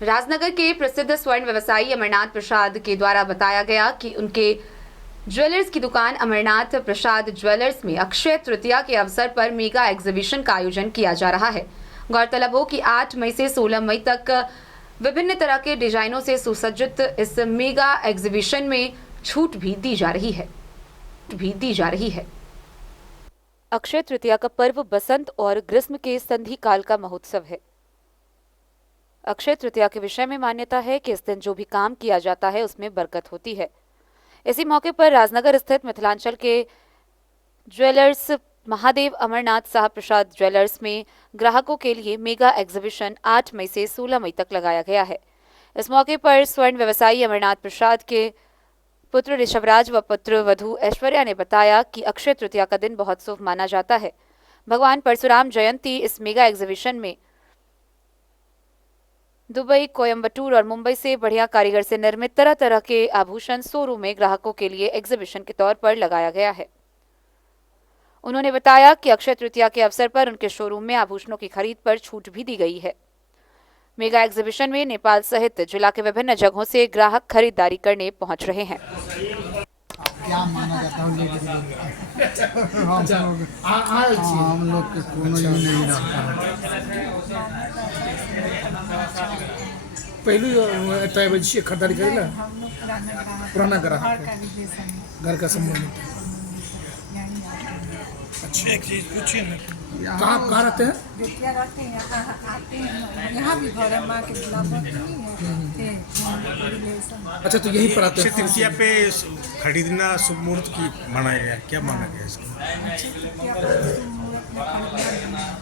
राजनगर के प्रसिद्ध स्वर्ण व्यवसायी अमरनाथ प्रसाद के द्वारा बताया गया कि उनके ज्वेलर्स की दुकान अमरनाथ प्रसाद ज्वेलर्स में अक्षय तृतीया के अवसर पर मेगा एग्जीबिशन का आयोजन किया जा रहा है। गौरतलब हो कि 8 मई से 16 मई तक विभिन्न तरह के डिजाइनों से सुसज्जित इस मेगा एग्जीबिशन में छूट भी दी जा रही है। अक्षय तृतीया का पर्व बसंत और ग्रीष्म के संधि काल का महोत्सव है। अक्षय तृतीया के विषय में मान्यता है कि इस दिन जो भी काम किया जाता है उसमें बरकत होती है। इसी मौके पर राजनगर स्थित मिथिलांचल के ज्वेलर्स महादेव अमरनाथ साहब प्रसाद ज्वेलर्स में ग्राहकों के लिए मेगा एग्जीबिशन 8 मई से 16 मई तक लगाया गया है। इस मौके पर स्वर्ण व्यवसायी अमरनाथ प्रसाद के पुत्र ऋषभराज व पुत्र वधू ऐश्वर्या ने बताया कि अक्षय तृतीया का दिन बहुत शुभ माना जाता है। भगवान परशुराम जयंती इस मेगा एग्जीबिशन में दुबई, कोयम्बटूर और मुंबई से बढ़िया कारीगर से निर्मित तरह तरह के आभूषण शोरूम में ग्राहकों के लिए एग्जीबिशन के तौर पर लगाया गया है। उन्होंने बताया कि अक्षय तृतीया के अवसर पर उनके शोरूम में आभूषणों की खरीद पर छूट भी दी गई है। मेगा एग्जीबिशन में नेपाल सहित जिला के विभिन्न जगहों से ग्राहक खरीदारी करने पहुंच रहे हैं। क्या माना जाता है हम लोग के कोनो ही नहीं रहता पहले तय बजी खरीदारी करेला पुराना ग्राहक घर का संबंध। अच्छा एक चीज पूछिए ना, कहाँ रहते हैं? बेटिया रहते हैं, यहाँ भी घर है, माँ के बुलावा नहीं है। अच्छा तो यहीं पर आते हैं। तृतीया पे खरीदना शुभ मुहूर्त की मनाया गया, क्या माना गया इसको?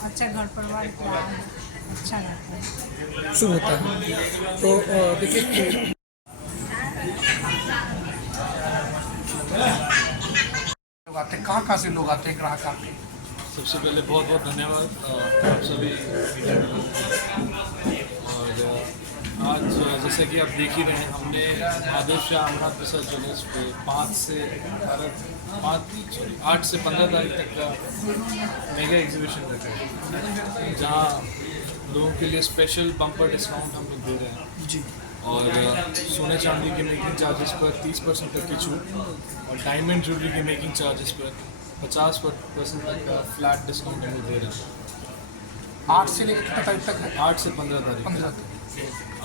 अच्छा घर परिवार अच्छा रहता है, शुभ होता है। तो देखिए आते कहाँ से लोग आते हैं ग्राहक आपके? सबसे पहले बहुत बहुत धन्यवाद आप सभी और आज जैसे कि आप देख ही रहे हैं, हमने महादेव शाह अमरनाथ प्रसाद ज्वेलर्स पे 8 से 15 तारीख तक का मेगा एग्जीबिशन रखा है, जहाँ लोगों के लिए स्पेशल बम्पर डिस्काउंट हम लोग दे रहे हैं जी। और सोने चांदी के मेकिंग चार्जेस पर 30% तक की छूट और डायमंड ज्वेलरी के मेकिंग चार्जेस पर 50% तक का फ्लैट डिस्काउंट हम लोग दे रहे हैं। 8 से लेकर कितना तारीख तक है? 8 से 15 तारीख 15 तक।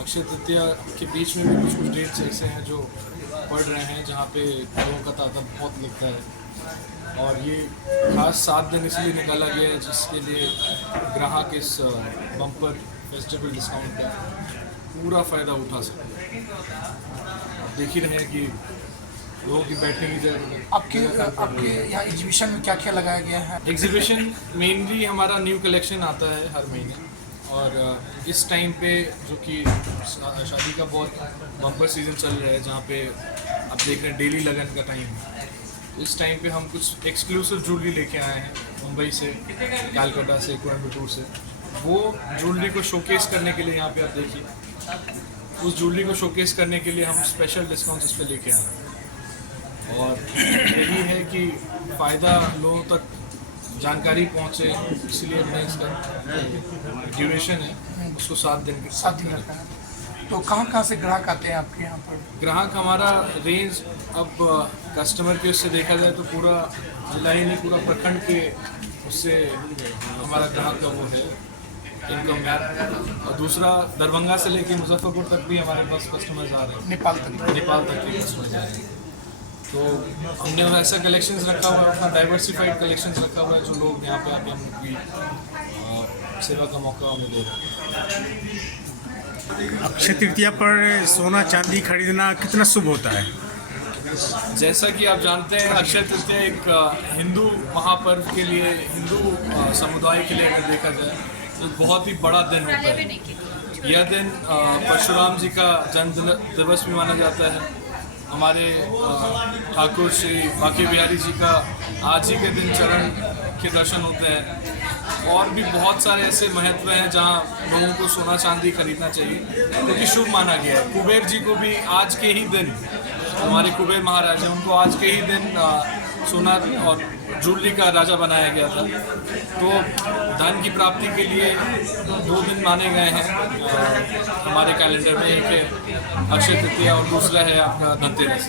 अक्षय तृतीया के बीच में भी कुछ डेट्स ऐसे हैं जो पड़ रहे हैं जहाँ पे लोगों का तांता बहुत लगता है और ये खास 7 दिन इसलिए निकाला गया है जिसके लिए ग्राहक इस बम्पर फेस्टिवल डिस्काउंट का पूरा फ़ायदा उठा सके। आप देख ही रहे हैं कि लोगों की बैठने की जगह। आपके यहाँ एग्जीबिशन में क्या क्या लगाया गया है? एग्जीबिशन मेनली हमारा न्यू कलेक्शन आता है हर महीने और इस टाइम पे जो कि शादी का बहुत बम्पर सीज़न चल रहा है, जहाँ पे आप देख रहे हैं डेली लगन का टाइम है, तो इस टाइम पे हम कुछ एक्सक्लूसिव ज्वेलरी लेके आए हैं मुंबई से, कलकत्ता से, कोयम्बटूर से। वो ज्वेलरी को शोकेस करने के लिए यहाँ पे आप देखिए, उस ज्वेलरी को शोकेस करने के लिए हम स्पेशल डिस्काउंट इस पर लेके आए हैं और यही है कि फ़ायदा लोगों तक जानकारी पहुँचे, इसलिए हमने इसका ड्यूरेशन है उसको 7 दिन का है। तो कहाँ से ग्राहक आते हैं आपके यहाँ पर? ग्राहक हमारा रेंज अब कस्टमर के उससे देखा जाए तो पूरा जिला ही नहीं, पूरा प्रखंड के उससे हमारा ग्राहक का वो है इनकम है। और दूसरा दरभंगा से लेके मुजफ्फरपुर तक भी हमारे पास कस्टमर्स आ रहे हैं, नेपाल तक के कस्टमर्स आ रहे हैं। तो हमने ऐसा कलेक्शंस रखा हुआ है, अपना डाइवर्सिफाइड कलेक्शंस रखा हुआ है जो लोग यहाँ पे आके हम लोग की सेवा का मौका हमें दे रहे हैं। अक्षय तृतीया पर सोना चांदी खरीदना कितना शुभ होता है? जैसा कि आप जानते हैं, अक्षय तृतीया एक हिंदू महापर्व के लिए, हिंदू समुदाय के लिए अगर देखा जाए तो बहुत ही बड़ा दिन होता है। यह दिन परशुराम जी का जन्म दिवस भी माना जाता है। हमारे ठाकुर श्री बांके बिहारी जी का आज ही के दिन चरण के दर्शन होते हैं और भी बहुत सारे ऐसे महत्व हैं जहाँ लोगों को सोना चांदी खरीदना चाहिए क्योंकि शुभ माना गया है। कुबेर जी को भी आज के ही दिन, हमारे कुबेर महाराज हैं, उनको आज के ही दिन सोना और ज्वेलरी का राजा बनाया गया था। तो धन की प्राप्ति के लिए 2 दिन माने गए हैं हमारे कैलेंडर में। एक है अक्षय तृतीया और दूसरा है आपका धनतेरस।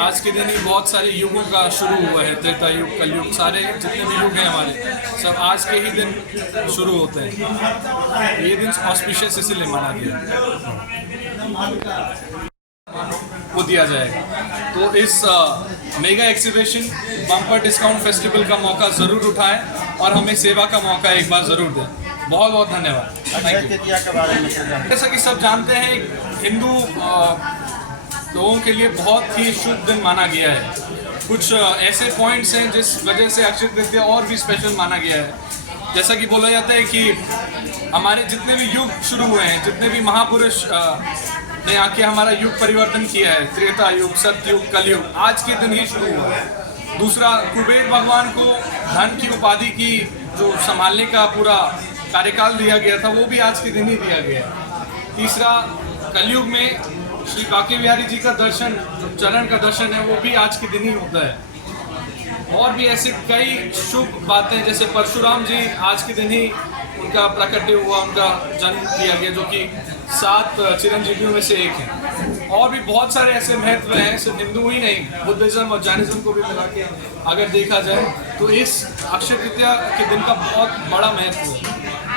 आज के दिन ही बहुत सारे युगों का शुरू हुआ है, त्रेता युग, कलयुग, सारे जितने भी युग हैं हमारे, सब आज के ही दिन शुरू होते हैं। ये दिन ऑस्पिशियस इसलिए माना गया वो दिया जाएगा। तो इस mega exhibition bumper discount festival का मौका ज़रूर उठाएं और हमें सेवा का मौका एक बार ज़रूर दें। बहुत बहुत धन्यवाद। जैसा कि सब जानते हैं, हिंदू लोगों के लिए बहुत ही शुभ दिन माना गया है। कुछ ऐसे पॉइंट्स हैं जिस वजह से अक्षय तृतीया और भी स्पेशल माना गया है। जैसा कि बोला जाता है कि हमारे जितने भी युग शुरू हुए हैं, जितने भी महापुरुष ने आके हमारा युग परिवर्तन किया है, त्रेता युग, सतयुग, कलयुग, आज के दिन ही शुरू हुआ है। दूसरा, कुबेर भगवान को धन की उपाधि की जो संभालने का पूरा कार्यकाल दिया गया था, वो भी आज के दिन ही दिया गया है। तीसरा, कलयुग में श्री काके बिहारी जी का दर्शन, जो चरण का दर्शन है, वो भी आज के दिन ही होता है। और भी ऐसे कई शुभ बातें, जैसे परशुराम जी आज के दिन ही उनका प्रकट हुआ, उनका जन्म किया गया, जो कि 7 चिरंजीवियों में से एक है। और भी बहुत सारे ऐसे महत्व हैं, सिर्फ हिंदू ही नहीं, बुद्धिज्म और जैनिज्म को भी मिला के अगर देखा जाए तो इस अक्षय तृतीया के दिन का बहुत बड़ा महत्व है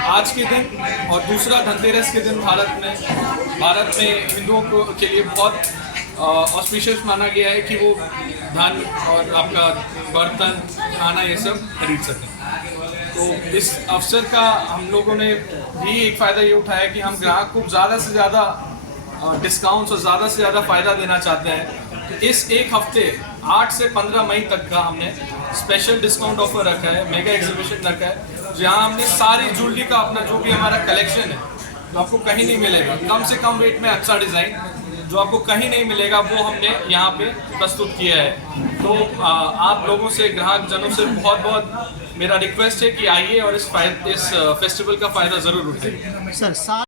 आज के दिन। और दूसरा, धनतेरस के दिन भारत में हिंदुओं को के लिए बहुत ऑस्पिशियस माना गया है कि वो धन और आपका बर्तन, खाना, ये सब खरीद सकें। तो इस अवसर का हम लोगों ने भी एक फ़ायदा ये उठाया कि हम ग्राहक को ज़्यादा से ज़्यादा डिस्काउंट्स और ज़्यादा से ज़्यादा फ़ायदा देना चाहते हैं। तो इस एक हफ्ते 8 से 15 मई तक का हमने स्पेशल डिस्काउंट ऑफर रखा है, मेगा एग्जीबिशन रखा है, जहाँ हमने सारी ज्वेलरी का अपना जो भी हमारा कलेक्शन है, जो आपको कहीं नहीं मिलेगा, कम से कम रेट में अच्छा डिज़ाइन जो आपको कहीं नहीं मिलेगा, वो हमने यहाँ पे प्रस्तुत किया है। तो आप लोगों से, ग्राहक जनों से बहुत बहुत मेरा रिक्वेस्ट है कि आइए और इस फेस्टिवल का फ़ायदा ज़रूर उठाइए। सर